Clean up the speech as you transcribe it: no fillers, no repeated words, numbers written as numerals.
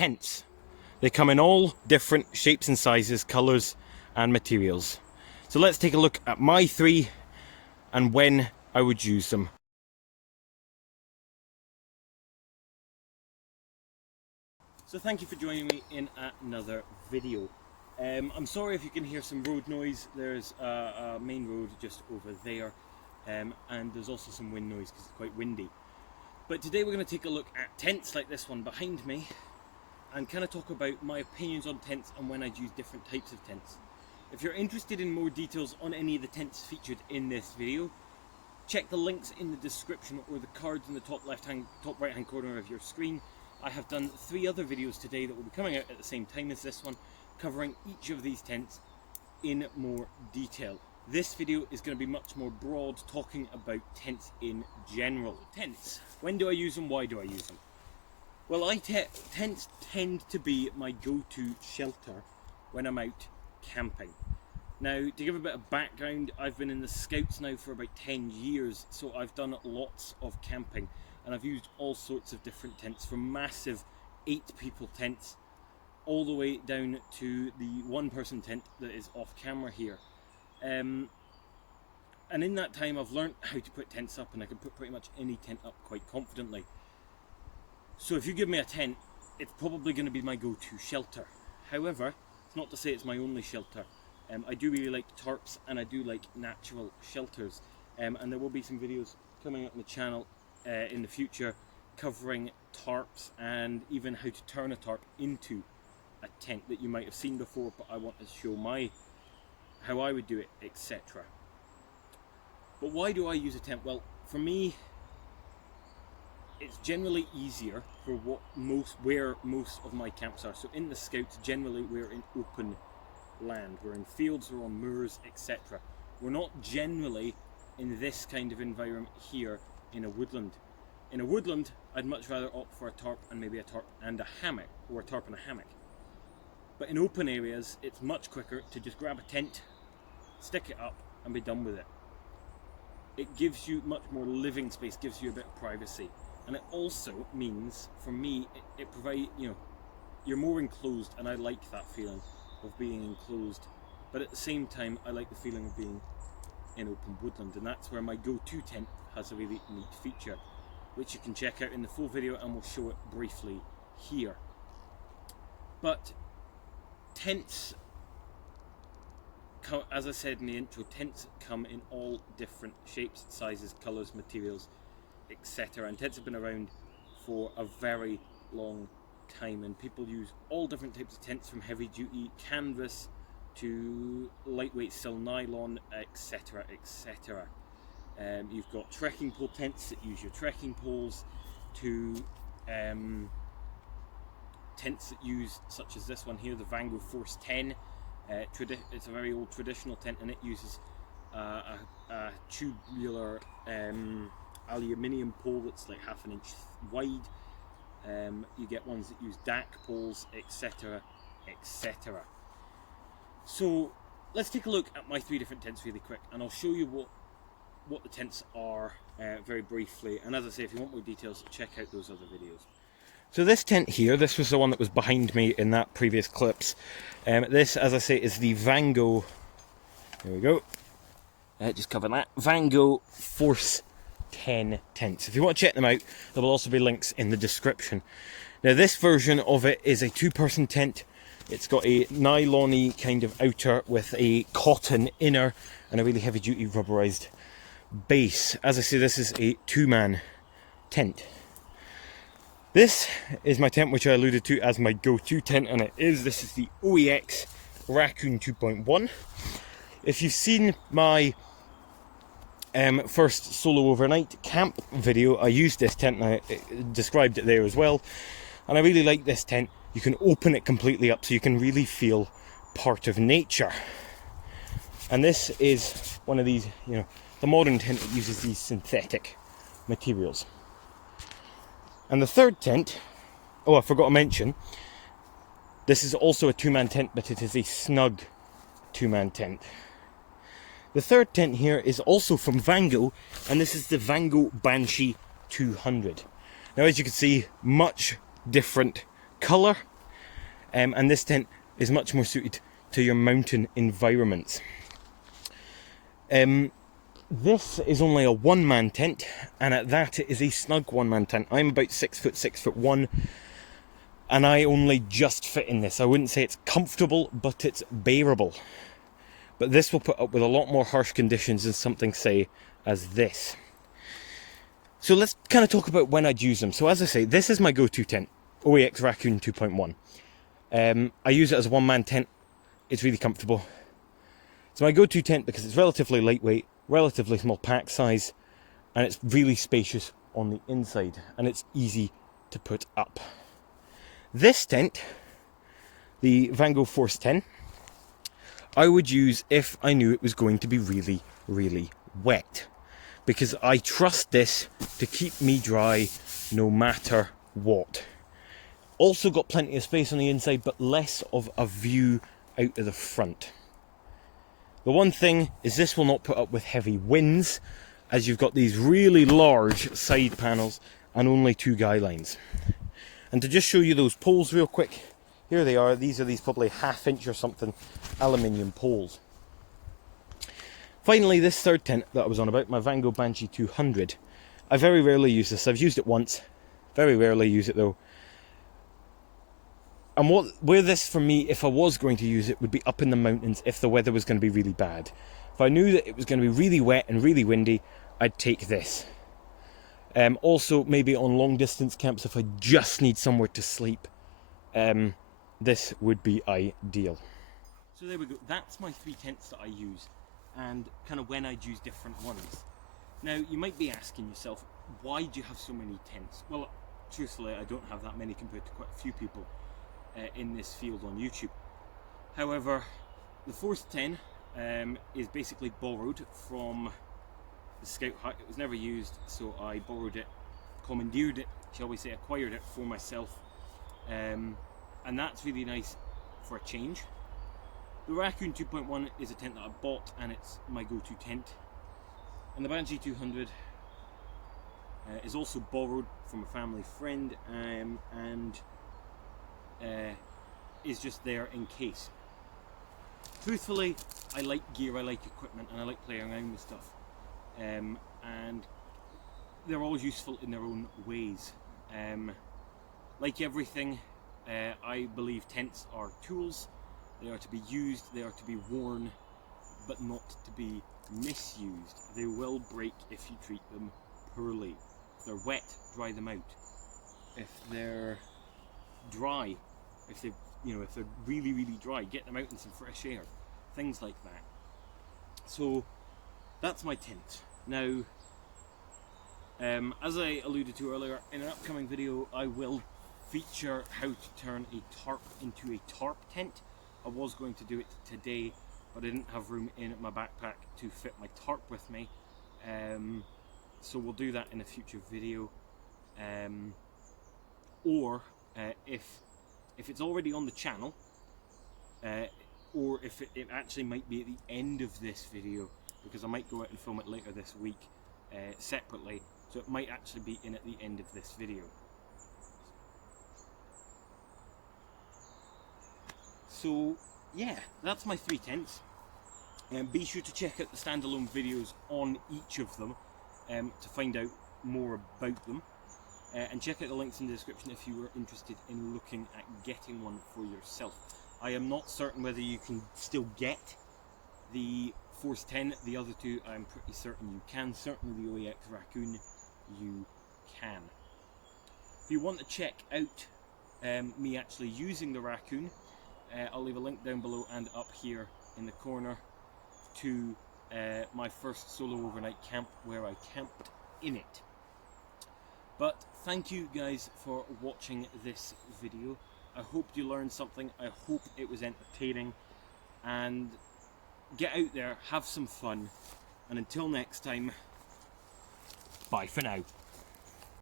TENTS. They come in all different shapes and sizes, colours and materials. So let's take a look at my 3 and when I would use them. So thank you for joining me in another video. I'm sorry if you can hear some road noise. There's a main road just over there, and there's also some wind noise because it's quite windy. But today we're going to take a look at tents like this one behind me and kind of talk about my opinions on tents and when I'd use different types of tents. If you're interested in more details on any of the tents featured in this video, check the links in the description or the cards in the top right hand corner of your screen. I have done 3 other videos today that will be coming out at the same time as this one, covering each of these tents in more detail. This video is going to be much more broad, talking about tents in general. Tents. When do I use them? Why do I use them? Well, tents tend to be my go-to shelter when I'm out camping. Now, to give a bit of background, I've been in the Scouts now for about 10 years, so I've done lots of camping. And I've used all sorts of different tents, from massive 8-people tents all the way down to the 1-person tent that is off camera here. And in that time I've learned how to put tents up, and I can put pretty much any tent up quite confidently. So if you give me a tent, it's probably going to be my go-to shelter. However, it's not to say it's my only shelter. I do really like tarps, and I do like natural shelters. And there will be some videos coming up on the channel in the future covering tarps and even how to turn a tarp into a tent that you might have seen before, but I want to show how I would do it, etc. But why do I use a tent? Well, for me, it's generally easier for where most of my camps are. So in the Scouts, generally we're in open land, we're in fields or on moors, etc. We're not generally in this kind of environment here in a woodland. In a woodland, I'd much rather opt for a tarp and maybe a tarp and a hammock, or a tarp and a hammock. But in open areas, it's much quicker to just grab a tent, stick it up and be done with it. It gives you much more living space, gives you a bit of privacy. And it also means, for me, it provides, you're more enclosed, and I like that feeling of being enclosed. But at the same time, I like the feeling of being in open woodland, and that's where my go-to tent has a really neat feature, which you can check out in the full video, and we'll show it briefly here. But tents, as I said in the intro, tents come in all different shapes, sizes, colours, materials, etc. And tents have been around for a very long time, and people use all different types of tents, from heavy duty canvas to lightweight steel nylon, etc, etc. You've got trekking pole tents that use your trekking poles, to tents that use, such as this one here, the Vango Force 10. It's a very old traditional tent, and it uses a tubular aluminium pole that's like half an inch wide. You get ones that use DAC poles, etc, etc. So let's take a look at my 3 different tents really quick, and I'll show you what the tents are very briefly. And as I say, if you want more details, check out those other videos. So this tent here, this was the one that was behind me in that previous clips. This, as I say, is the Vango, there we go, just cover that, Vango Force 10 tents. If you want to check them out, there will also be links in the description. Now this version of it is a 2-person tent. It's got a nylon-y kind of outer with a cotton inner and a really heavy duty rubberized base. As I say, this is a 2-man tent. This is my tent, which I alluded to as my go-to tent, and this is the OEX Raccoon 2.1. If you've seen my first solo overnight camp video, I used this tent and I described it there as well, and I really like this tent. You can open it completely up so you can really feel part of nature. And this is one of these, the modern tent that uses these synthetic materials. And the third tent, oh, I forgot to mention, this is also a 2-man tent, but it is a snug 2-man tent. The third tent here is also from Vango, and this is the Vango Banshee 200. Now, as you can see, much different colour, and this tent is much more suited to your mountain environments. This is only a one-man tent, and at that it is a snug one-man tent. I'm about 6 foot 6'1", and I only just fit in this. I wouldn't say it's comfortable, but it's bearable. But this will put up with a lot more harsh conditions than something, say, as this. So let's kind of talk about when I'd use them. So as I say, this is my go-to tent, OEX Raccoon 2.1. I use it as a one-man tent. It's really comfortable. It's my go-to tent because it's relatively lightweight, relatively small pack size, and it's really spacious on the inside, and it's easy to put up. This tent, the Van Gogh Force 10, I would use if I knew it was going to be really, really wet, because I trust this to keep me dry no matter what. Also got plenty of space on the inside, but less of a view out of the front. The one thing is this will not put up with heavy winds, as you've got these really large side panels and only 2 guy lines. And to just show you those poles real quick, here they are. These are probably 1/2 inch or something aluminium poles. Finally, this third tent that I was on about, my Van Gogh Banshee 200. I very rarely use this. I've used it once, very rarely use it though. And where this for me, if I was going to use it, would be up in the mountains if the weather was going to be really bad. If I knew that it was going to be really wet and really windy, I'd take this. Also, maybe on long distance camps, if I just need somewhere to sleep, this would be ideal. So there we go. That's my 3 tents that I use, and kind of when I'd use different ones. Now, you might be asking yourself, why do you have so many tents? Well, truthfully, I don't have that many compared to quite a few people in this field on YouTube. However, the Force 10 is basically borrowed from the scout hut. It was never used, so I borrowed it, commandeered it, shall we say, acquired it for myself, and that's really nice for a change. The Raccoon 2.1 is a tent that I bought, and it's my go-to tent. And the Banshee 200 is also borrowed from a family friend, and is just there in case. Truthfully, I like gear, I like equipment, and I like playing around with stuff. And they're all useful in their own ways. Like everything, I believe tents are tools. They are to be used, they are to be worn, but not to be misused. They will break if you treat them poorly. If they're wet, dry them out. If they're dry, if they're really, really dry, get them out in some fresh air. Things like that. So that's my tent. Now, as I alluded to earlier, in an upcoming video I will feature how to turn a tarp into a tarp tent. I was going to do it today, but I didn't have room in my backpack to fit my tarp with me. So we'll do that in a future video. Or if it's already on the channel, or if it actually might be at the end of this video, because I might go out and film it later this week separately, so it might actually be in at the end of this video. So yeah, that's my 3 tents. Be sure to check out the standalone videos on each of them to find out more about them. And check out the links in the description if you were interested in looking at getting one for yourself. I am not certain whether you can still get the Force 10. The other 2 I'm pretty certain you can. Certainly the OEX Raccoon you can. If you want to check out me actually using the Raccoon, I'll leave a link down below and up here in the corner to my first solo overnight camp where I camped in it. But thank you guys for watching this video. I hope you learned something. I hope it was entertaining. And get out there, have some fun. And until next time, bye for now.